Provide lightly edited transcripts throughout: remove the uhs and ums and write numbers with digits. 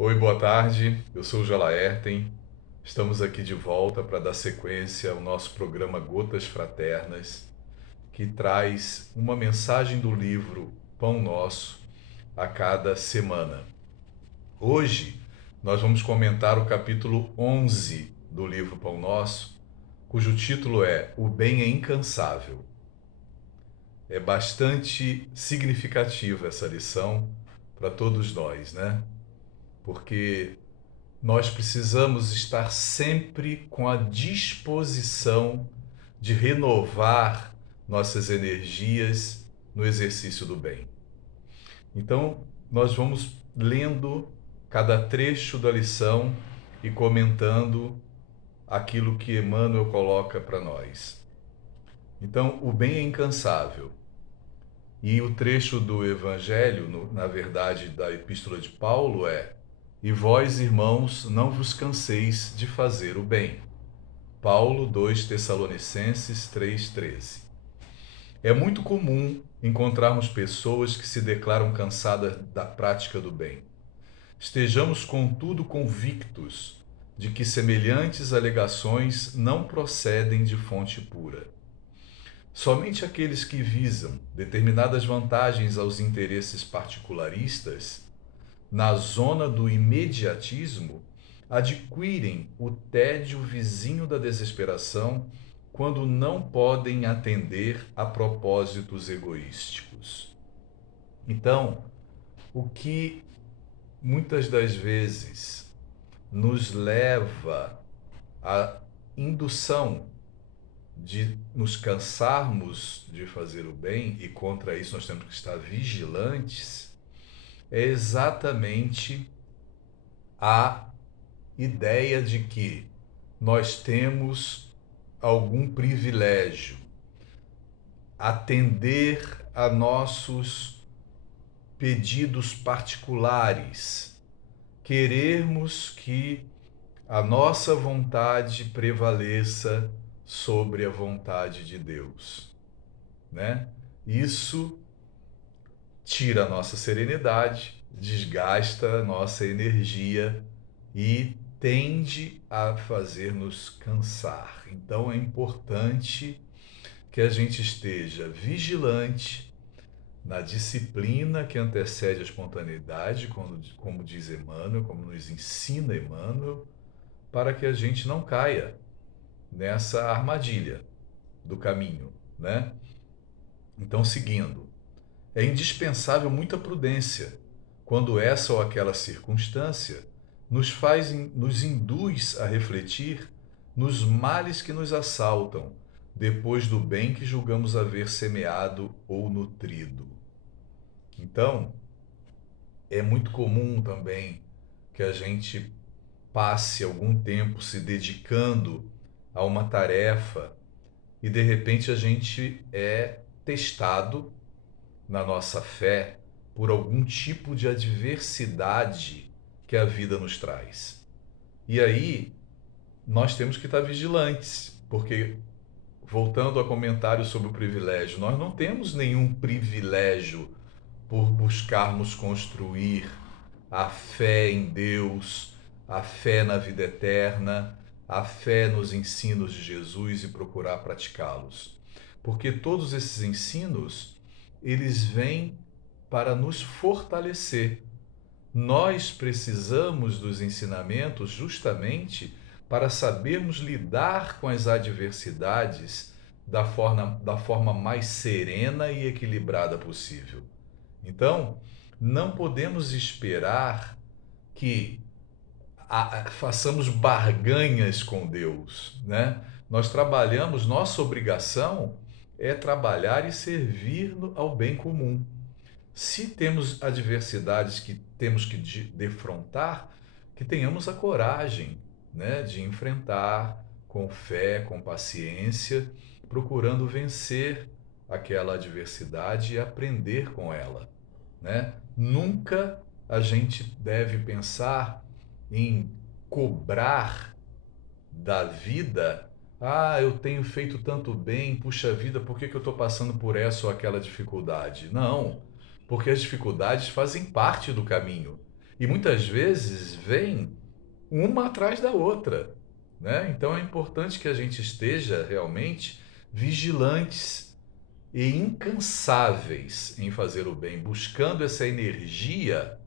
Oi, boa tarde. Eu sou o Jalaerten. Estamos aqui de volta para dar sequência ao nosso programa Gotas Fraternas, que traz uma mensagem do livro Pão Nosso a cada semana. Hoje nós vamos comentar o capítulo 11 do livro Pão Nosso, cujo título é O Bem é Incansável. É bastante significativa essa lição para todos nós, né? Porque nós precisamos estar sempre com a disposição de renovar nossas energias no exercício do bem. Então, nós vamos lendo cada trecho da lição e comentando aquilo que Emmanuel coloca para nós. Então, o bem é incansável. E o trecho do Evangelho, na verdade, da Epístola de Paulo é: E vós, irmãos, não vos canseis de fazer o bem. Paulo 2 Tessalonicenses 3,13. É muito comum encontrarmos pessoas que se declaram cansadas da prática do bem. Estejamos, contudo, convictos de que semelhantes alegações não procedem de fonte pura. Somente aqueles que visam determinadas vantagens aos interesses particularistas, na zona do imediatismo, adquirem o tédio vizinho da desesperação quando não podem atender a propósitos egoísticos. Então, o que muitas das vezes nos leva à indução de nos cansarmos de fazer o bem, e contra isso nós temos que estar vigilantes, é exatamente a ideia de que nós temos algum privilégio, atender a nossos pedidos particulares, querermos que a nossa vontade prevaleça sobre a vontade de Deus, né? Isso tira a nossa serenidade, desgasta a nossa energia e tende a fazer-nos cansar. Então é importante que a gente esteja vigilante na disciplina que antecede a espontaneidade, como diz Emmanuel, como nos ensina Emmanuel, para que a gente não caia nessa armadilha do caminho, né? Então, seguindo, é indispensável muita prudência quando essa ou aquela circunstância nos induz a refletir nos males que nos assaltam depois do bem que julgamos haver semeado ou nutrido. Então, é muito comum também que a gente passe algum tempo se dedicando a uma tarefa e de repente a gente é testado na nossa fé por algum tipo de adversidade que a vida nos traz. E aí nós temos que estar vigilantes, porque, voltando a comentário sobre o privilégio, nós não temos nenhum privilégio por buscarmos construir a fé em Deus, a fé na vida eterna, a fé nos ensinos de Jesus e procurar praticá-los. Porque todos esses ensinos, eles vêm para nos fortalecer. Nós precisamos dos ensinamentos justamente para sabermos lidar com as adversidades da forma mais serena e equilibrada possível. Então, não podemos esperar que façamos barganhas com Deus, né? Nós trabalhamos, nossa obrigação é trabalhar e servir ao bem comum. Se temos adversidades que temos que defrontar, que tenhamos a coragem, né, de enfrentar com fé, com paciência, procurando vencer aquela adversidade e aprender com ela, né? Nunca a gente deve pensar em cobrar da vida: ah, eu tenho feito tanto bem, puxa vida, por que eu estou passando por essa ou aquela dificuldade? Não, porque as dificuldades fazem parte do caminho. E muitas vezes vem uma atrás da outra, né? Então é importante que a gente esteja realmente vigilantes e incansáveis em fazer o bem, buscando essa energia,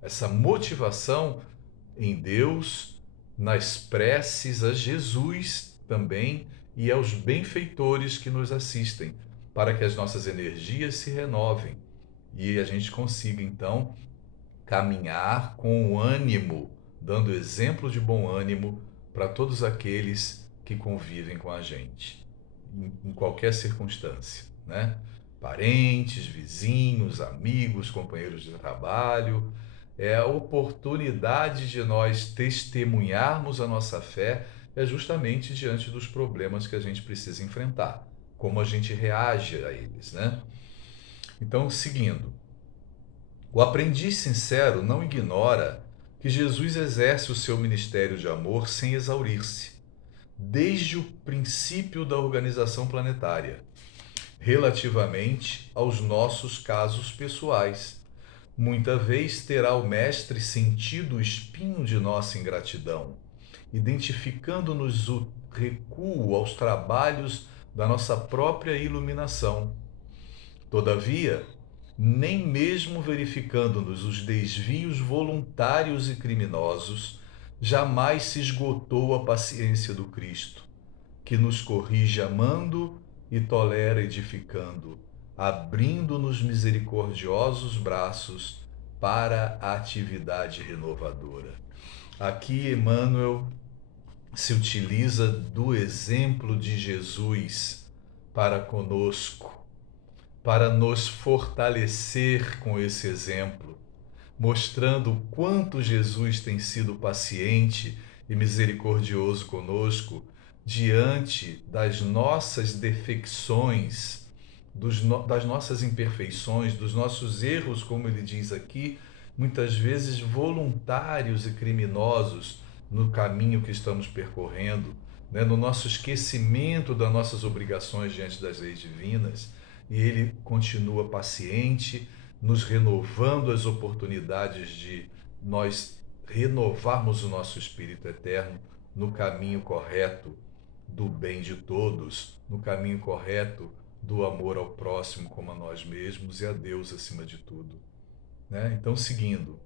essa motivação em Deus, nas preces a Jesus também e aos benfeitores que nos assistem, para que as nossas energias se renovem e a gente consiga então caminhar com ânimo, dando exemplo de bom ânimo para todos aqueles que convivem com a gente, em qualquer circunstância, né? Parentes, vizinhos, amigos, companheiros de trabalho. É a oportunidade de nós testemunharmos a nossa fé é justamente diante dos problemas que a gente precisa enfrentar, como a gente reage a eles, né? Então, seguindo, o aprendiz sincero não ignora que Jesus exerce o seu ministério de amor sem exaurir-se, desde o princípio da organização planetária, relativamente aos nossos casos pessoais. Muita vez terá o Mestre sentido o espinho de nossa ingratidão, identificando-nos o recuo aos trabalhos da nossa própria iluminação. Todavia, nem mesmo verificando-nos os desvios voluntários e criminosos, jamais se esgotou a paciência do Cristo, que nos corrige amando e tolera edificando, abrindo-nos misericordiosos braços para a atividade renovadora. Aqui Emmanuel se utiliza do exemplo de Jesus para conosco, para nos fortalecer com esse exemplo, mostrando o quanto Jesus tem sido paciente e misericordioso conosco diante das nossas defecções, das nossas imperfeições, dos nossos erros, como ele diz aqui, muitas vezes voluntários e criminosos no caminho que estamos percorrendo, né? No nosso esquecimento das nossas obrigações diante das leis divinas. E ele continua paciente, nos renovando as oportunidades de nós renovarmos o nosso espírito eterno no caminho correto do bem de todos, no caminho correto do amor ao próximo como a nós mesmos e a Deus acima de tudo, né? Então, seguindo,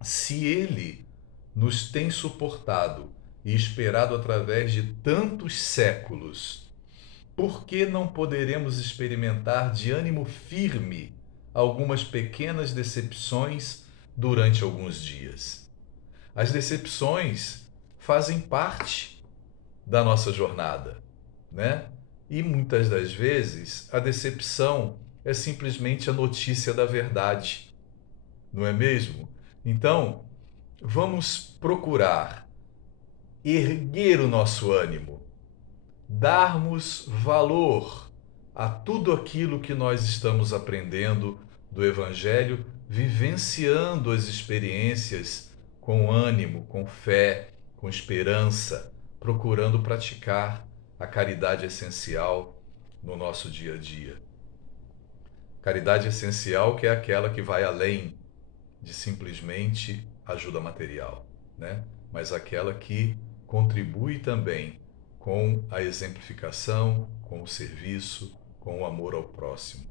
se ele nos tem suportado e esperado através de tantos séculos, por que não poderemos experimentar de ânimo firme algumas pequenas decepções durante alguns dias? As decepções fazem parte da nossa jornada, né? E muitas das vezes a decepção é simplesmente a notícia da verdade, não é mesmo? Então, vamos procurar erguer o nosso ânimo, darmos valor a tudo aquilo que nós estamos aprendendo do Evangelho, vivenciando as experiências com ânimo, com fé, com esperança, procurando praticar a caridade essencial no nosso dia a dia. Caridade essencial que é aquela que vai além de simplesmente ajuda material, né? Mas aquela que contribui também com a exemplificação, com o serviço, com o amor ao próximo.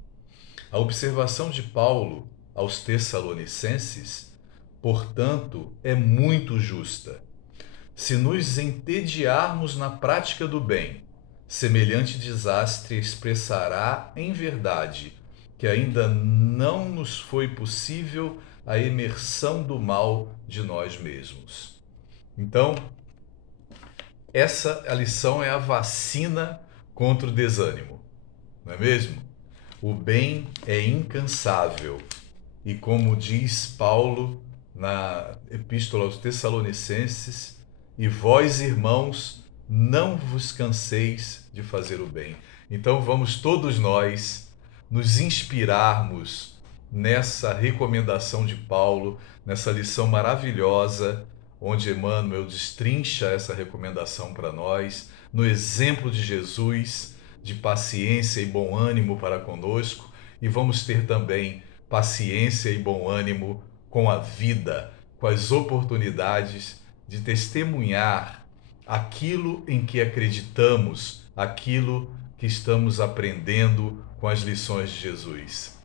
A observação de Paulo aos Tessalonicenses, portanto, é muito justa. Se nos entediarmos na prática do bem, semelhante desastre expressará em verdade que ainda não nos foi possível a imersão do mal de nós mesmos. Então, a lição é a vacina contra o desânimo, não é mesmo? O bem é incansável e, como diz Paulo na Epístola aos Tessalonicenses, e vós, irmãos, não vos canseis de fazer o bem. Então vamos todos nós nos inspirarmos nessa recomendação de Paulo, nessa lição maravilhosa, onde Emmanuel destrincha essa recomendação para nós, no exemplo de Jesus, de paciência e bom ânimo para conosco, e vamos ter também paciência e bom ânimo com a vida, com as oportunidades de testemunhar aquilo em que acreditamos, aquilo que estamos aprendendo com as lições de Jesus.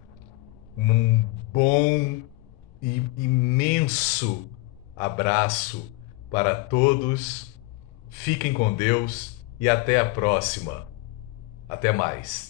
Um bom e imenso abraço para todos. Fiquem com Deus e até a próxima. Até mais.